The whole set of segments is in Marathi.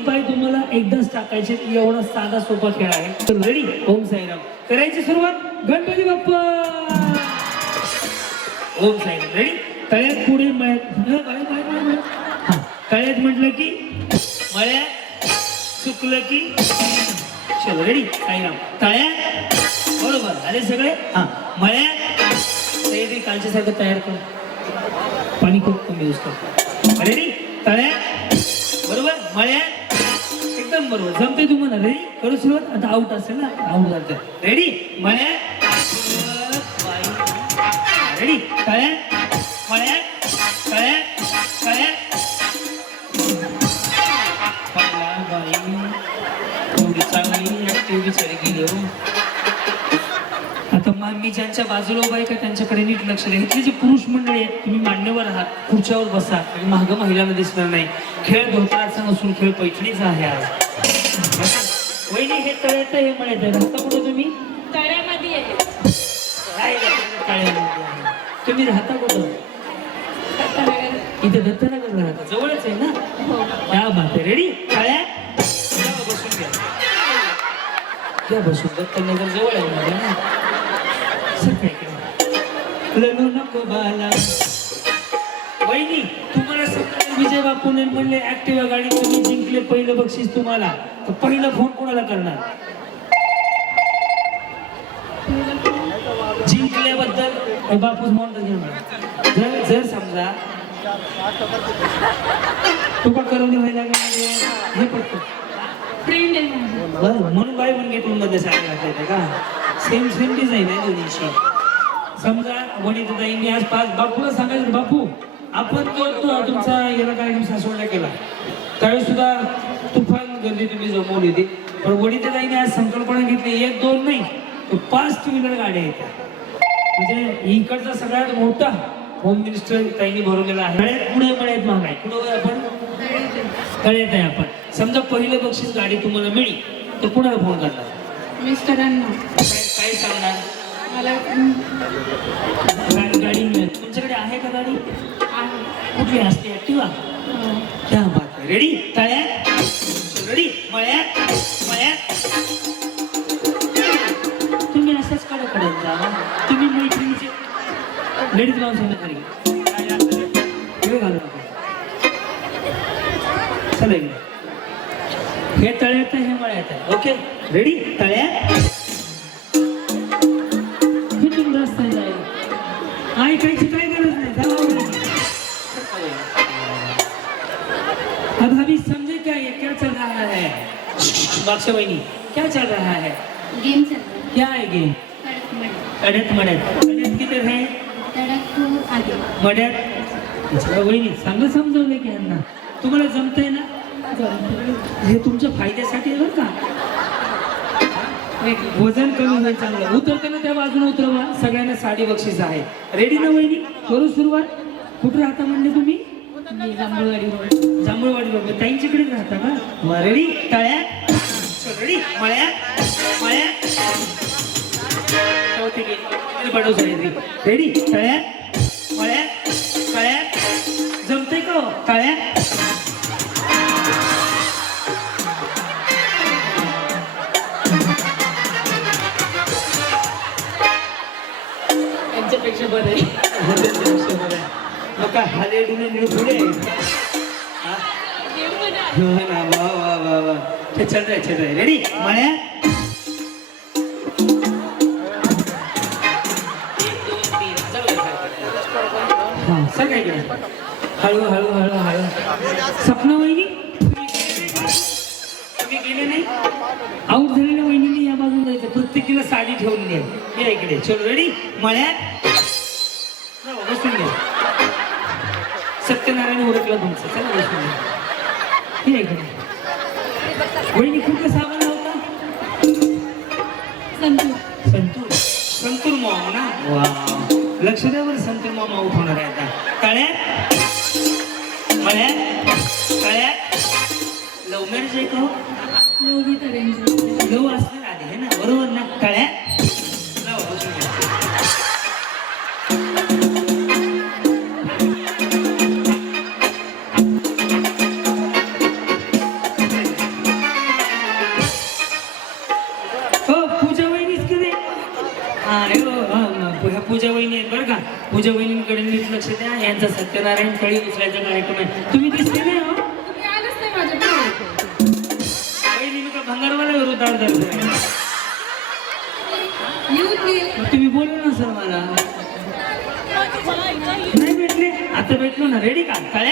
पाय तुम्हाला एकदाच टाकायचे. एवढा साधा सोपा खेळ आहे. तर रेडी ओम साईराम. करायची सुरुवात? गणपती बाप्पा! ओम साईराम. रेडी तळ्यात पुढे तळ्यात म्हटलं की मळ्या चुकलं की चलो रेडी साईराम. तळ्यात? बरोबर. आले सगळे? हा. मळ्या तयारी कालच्या सारखं तयार कर. पाणी खूप कमी यूज रेडी तळ्या बरोबर. मळ्या एकदम बरोबर जमते तुम्हाला? रेडी करू सुरुवात? आता आउट असेल ना? आउट झालं रेडी मळ्या. रेडी कळ्या? मळ्या. तळ्यात तळ्यात एवढी चांगली ऍक्टिव्ह बिचारी गेली हो. आता मामी ज्यांच्या बाजूला उभा आहे का त्यांच्याकडे नीट लक्ष द्या. इथले जे पुरुष मंडळी आहेत तुम्ही मांडीवर आहात. खुर्च्यावर बसा. महाग महिलांना दिसणार नाही. खेळ धोत्राचा नसून खेळ पैठणीचा आहे आज. वहिनी हे तळ्यात हे म्हणत आहे. राहता कुठं तुम्ही? तळ्यामध्ये आहे. काय राहता तळ्यामध्ये आहे. तुम्ही राहता कुठं? दत्तनगर. इथे दत्तनगरला राहता. जवळच आहे ना? हो. क्या बात आहे. रेडी तळ्यात? या बसून घ्या. क्या बसून दत्तनगर जवळ आहे माझ्या ना? सगळीकडे. लढू नको बाला. वहिनी तुम्हाला विजय बापूने म्हणले ऍक्टिव्हा गाडी तुम्ही जिंकले पहिलं बक्षीस तुम्हाला. तर पहिला फोन कोणाला करणार? जिंकल्याबद्दल बापूस म्हणतात घेणार. जर जर समजा तुका करवली व्हायला हे पडतं फ्रेंड आहे माझी. बरं म्हणून बाय म्हणून घेतो मध्ये घातले का? सेम सेम डिझाईन आहे दोन्हीची समजा ताईंनी आज पाच बापूला सांगायचं बापू आपण करतो तुमचा याला कार्यक्रम सासवडला केला? त्यावेळेस सुद्धा तुफान गर्दी तुम्ही जमवली होती. पण वणीत ताईने आज संकल्पना घेतली एक दोन नाही तर पाच टू व्हीलर गाड्या येतात म्हणजे इकडचा सगळ्यात मोठा होम मिनिस्टर ताईंनी भरवलेला आहे. मळ्यात पुढे मळ्यात महाग आहे कुठं आहे आपण? कळत आहे आपण. समजा पहिलं बक्षीस गाडी तुम्हाला मिळी तर कुणाला फोन करणार? मिस्टरांना. काय सांगणार? मला गाडी गाडी मिळेल. तुमच्याकडे आहे का गाडी? कुठली असते? ऍक्टिवा हो. क्या बात आहे. रेडी तळ्यात? रेडी मळ्यात? मळ्यात? तुम्ही असंच कडे कडत जा. तुम्ही मैत्रिणीचे लेडीज माणसाला खरी वेळ घालू नका. चला. हे तळ्यात आहे हे मळ्यात आहे. ओके रेडी तळ्यात? बादशाह बहनी क्या चल रहा है? गेम चल रहा है। क्या है गेम अडत मड्यात अडत किती आहे तडक तो आगे मड्यात अच्छा, वहिनी चांगलं समजवलं की यांना. तुम्हाला जमतंय ना? जमतं. हे तुमच्या फायद्यासाठी बरं का? वजन कमी होईल चांगलं. उतरताना त्या बाजूने उतरवा. सगळ्यांना साडी बक्षीस आहे. रेडी ना वहिनी? करू सुरुवात? कुठं राहता म्हणले तुम्ही? जांभूळवाडी रोड जांभूळवाडी बाबा ताईंच्याकडे राहता का? रेडी तळ्यात? रेडी मळ्यात मळ्यात चौथे गेली पाठव सगळे रेडी तळ्यात मळ्यात तळ्यात जमते का? तळ्यात यांच्यापेक्षा बरं आहे मग काय हाले डुले निळ पुढे हा? ना, वा चल रहा है चल रहा है रेडी मळ्यात सर काय केलं हळू हळू हळू हळू. सपना वहिनी? तुम्ही गेले नाही? आऊट झालेल्या वहिनीने या बाजूला जायचं. प्रत्येकीला साडी ठेवलेली आहे या इकडे. चलो रेडी मळ्यात बसून घ्या सत्यनारायण ओळखला तुमचं. चला बसून घ्या या इकडे. वहिनी कुठलं साबण होता संतूर. संतूर. संतूर मॉम ना? वा लक्ष द्या बरं संतूर मॉम आउट होणार आहे आता. तळ्यात मळ्यात? तळ्यात लव मॅरेज आहे का हो? लोभी तऱ्हेंचे लव असणार सत्यनारायण कळी उचलायचा कार्यक्रम आहे. तुम्ही दिसले नाही हो. भंगारवाला विरोध तुम्ही बोलू ना सर मला. नाही भेटले. आता भेटलो ना. रेडी का? काय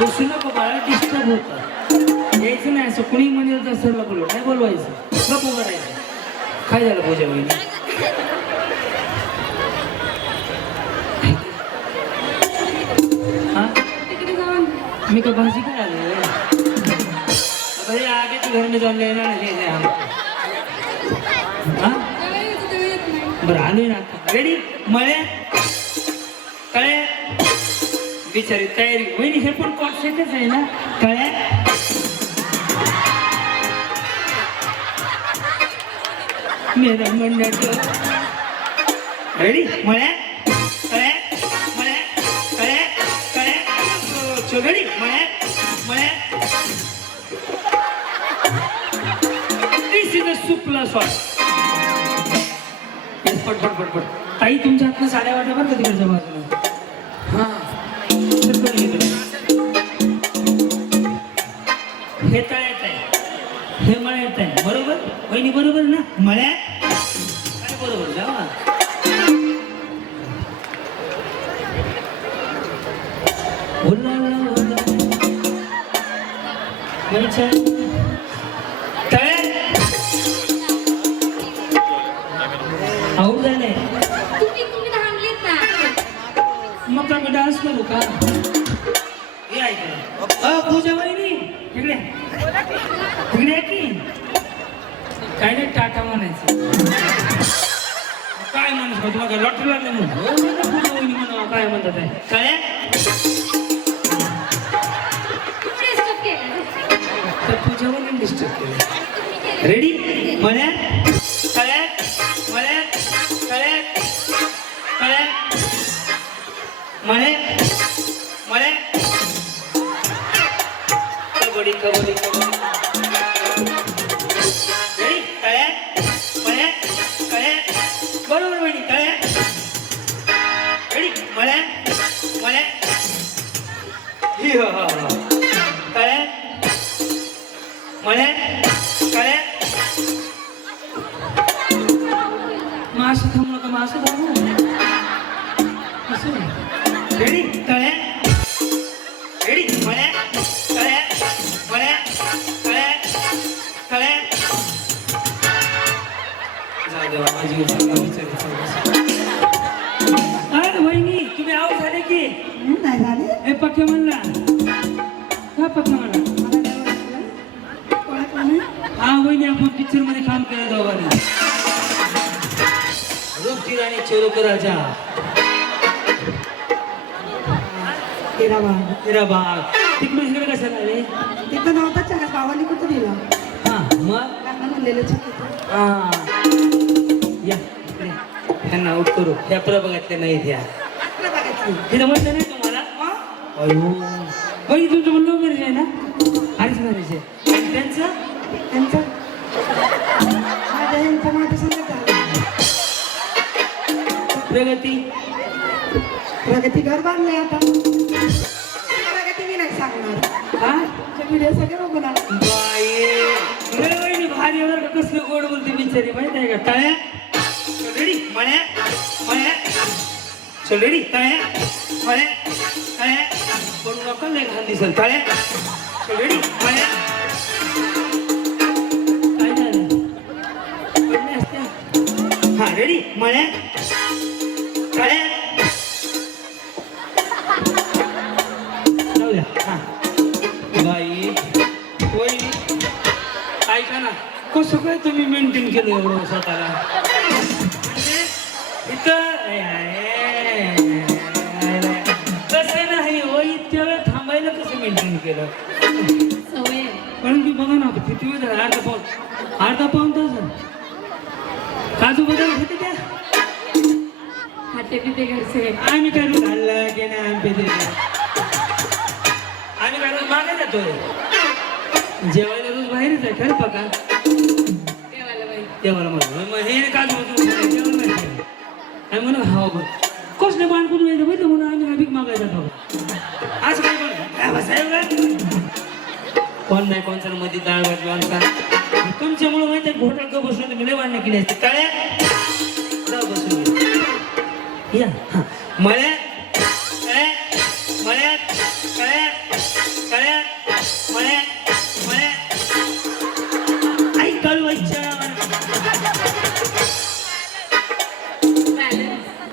बसू नको बाळा डिस्टर्ब होतं यायचं नाही असं. कुणी म्हणजे सरला बोलव नाही बोलवायचं. गप्प करायचं काय झालं पूजा वहिनी? मी का भाजी काय आले अरे आगे तो घर जाऊन लेना नाही बरं आलोय ना रेडी मळे? कळे? बिचारी तयारी. वहिनी हे पण कॉन्सेंटच आहे ना? कळे? मेरा मंडळ रेडी मळ्या कळे चो रेडी मळे. मळे दिस इज अ सुपला सॉस पट पट पट पट. ताई तुमच्या हातनं साड्या वाटा बरं का तिकडच्या बाजूला? हा. हे तळ्यात आहे. हे मळ्यात आहे. बरोबर? वहिनी बरोबर ना? मळ्यात? म्हणजे तळ्यात आऊट झालंय. तुम्ही तुम्ही थांबलीत ना. मग आम्ही डान्स करू का? हे ऐक अ पूजा वहिनी इकडे. इकडे ये की. काय नाही टाटा म्हणायचं. काय म्हणायचं? तुला काय हो, पूजा वहिनी काय म्हणतात आहे काय तर पूजा डिस्टर्ब केलं. रेडी म्हण्यात कळ्यात म्हण्यात कळ्यात कळ्यात म्हणे म्हणे कबड्डी कबड्डी. कळ्यात मासं थांबू नका मासं थांबू. रेडी? कळ्या रेडी? मळ्या कळ्या मळ्या कळ्या कळ्या जाऊ देवा माझी वहिनी तुम्ही आव झाले की? नाही झाले. हे पक्के म्हणला. का पक्के म्हणला? वहिनी आपण पिक्चरमध्ये काम केलं दोघांनी. रूपती राणी चोरोकराच्या तेरा बाळ. तेरा बाग तिकडून इकडे कशाला आले? तिथं नव्हता चहा गावाली कुठं दिला? हा मग? त्यांना म्हणलेलं हा. या इकडे. ह्यांना आउट करू. ह्या प्रभागातल्या नाही द्या आपलं बघायचं तिथं म्हणलं नाही तुम्हाला? मग अयो. बाई तुमचं म्हणलं मॅरेज आहे ना? अरेंज मॅरेज आहे आणि त्यांचं? त्यांचं? माझ्या संगत झालं प्रगती. प्रगती घर बांधलंय आता. प्रगती मी नाही सांगणार. हा? तुमचे व्हिडिओ सगळे बघून आले. बाई भारी वर कसलं गोड बोलते बिचारी माहीत आहे का? तळ्या. रेडी मळ्या मळ्या. चल रेडी तळ्या मळ्या तळ्या. करू नका लय घाण दिसल तळ्या. चल रेडी मळ्या. जाऊ द्या हा. बाई वहिनी ऐका ना कसं काय तुम्ही मेंटेन केलं एवढं स्वतःला? म्हणजे इथं कसं नाही हो इतक्या वेळ थांबायला कसं मेंटेन केलं. कारण की बघा ना किती वेळ झाला? अर्धा पाऊन अर्धा पाऊन तास झाला. काजू बदाम? घेते त्या खाते पिते घरचे. आम्ही काय रोज खाल्ला की नाही आम्ही पेते आम्ही काय रोज मागे जातोय? जेवायला रोज बाहेरच आहे खरं बघा देवाला बाई. देवाला म्हणून मग हे काजू बदाम आणि म्हणून हा बघ कसले मान करून यायचं बघितलं म्हणून आम्ही भीक मागायचा तो आज काय बसायला? कोण नाही कोणचा मध्ये डाळ भात माणसा तुमच्यामुळे माहिती आहे घोटाळ बसून तुम्ही लय वाढणं केली असते. तळ्या बसून या. हा. मळ्यात तळ्यात मळ्यात तळ्यात तळ्यात मळ्यात मळ्यात आई कळवायच्या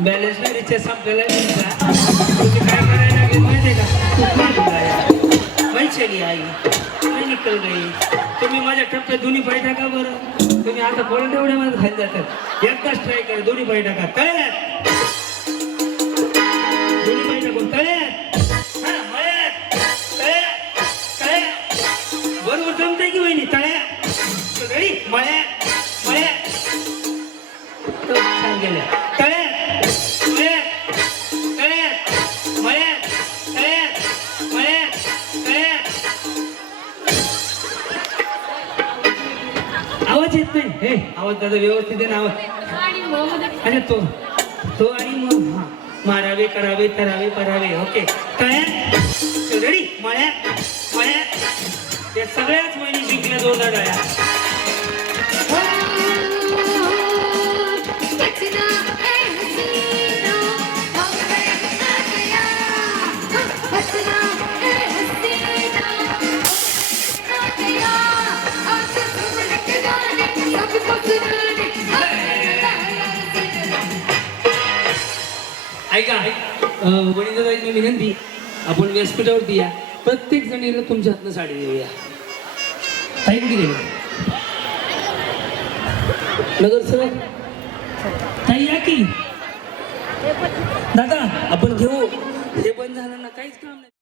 बॅलन्स नाही रिचार्ज संपलेला काय करायला लागेल माहिती आहे का? माहिती पाणी आई निकल गई. तुम्ही माझ्या टप्प्यात दोन्ही पाय टाका बरं. तुम्ही आता कोण तेवढ्या मला खाली जातात एकदाच ट्राय करा दोन्ही पाय टाका. तळ्यात दोन्ही पाय टाकून तळ्यात हा, मळ्यात. तळ्यात तळ्यात बरोबर जमतंय की वहिनी? तळ्यात सगळी मळ्यात. मळ्यात. तर छान गेल्या हे आवाज दादा व्यवस्थित आहे ना आवाज. आणि तो तो आणि मग हा. मारावे करावे करावे करावे ओके. तळ्यात सगळी मळ्यात मळ्यात या सगळ्याच महिने शिकल्या जोरदार वणीदादा एक विनंती आपण व्यासपीठावरती या प्रत्येक जणीला तुमच्या हातनं साडी देऊया. ताई कुठे गेली नगरसेवक ताई या की? दादा आपण घेऊ. हे बंद झालं ना काहीच काम नाही.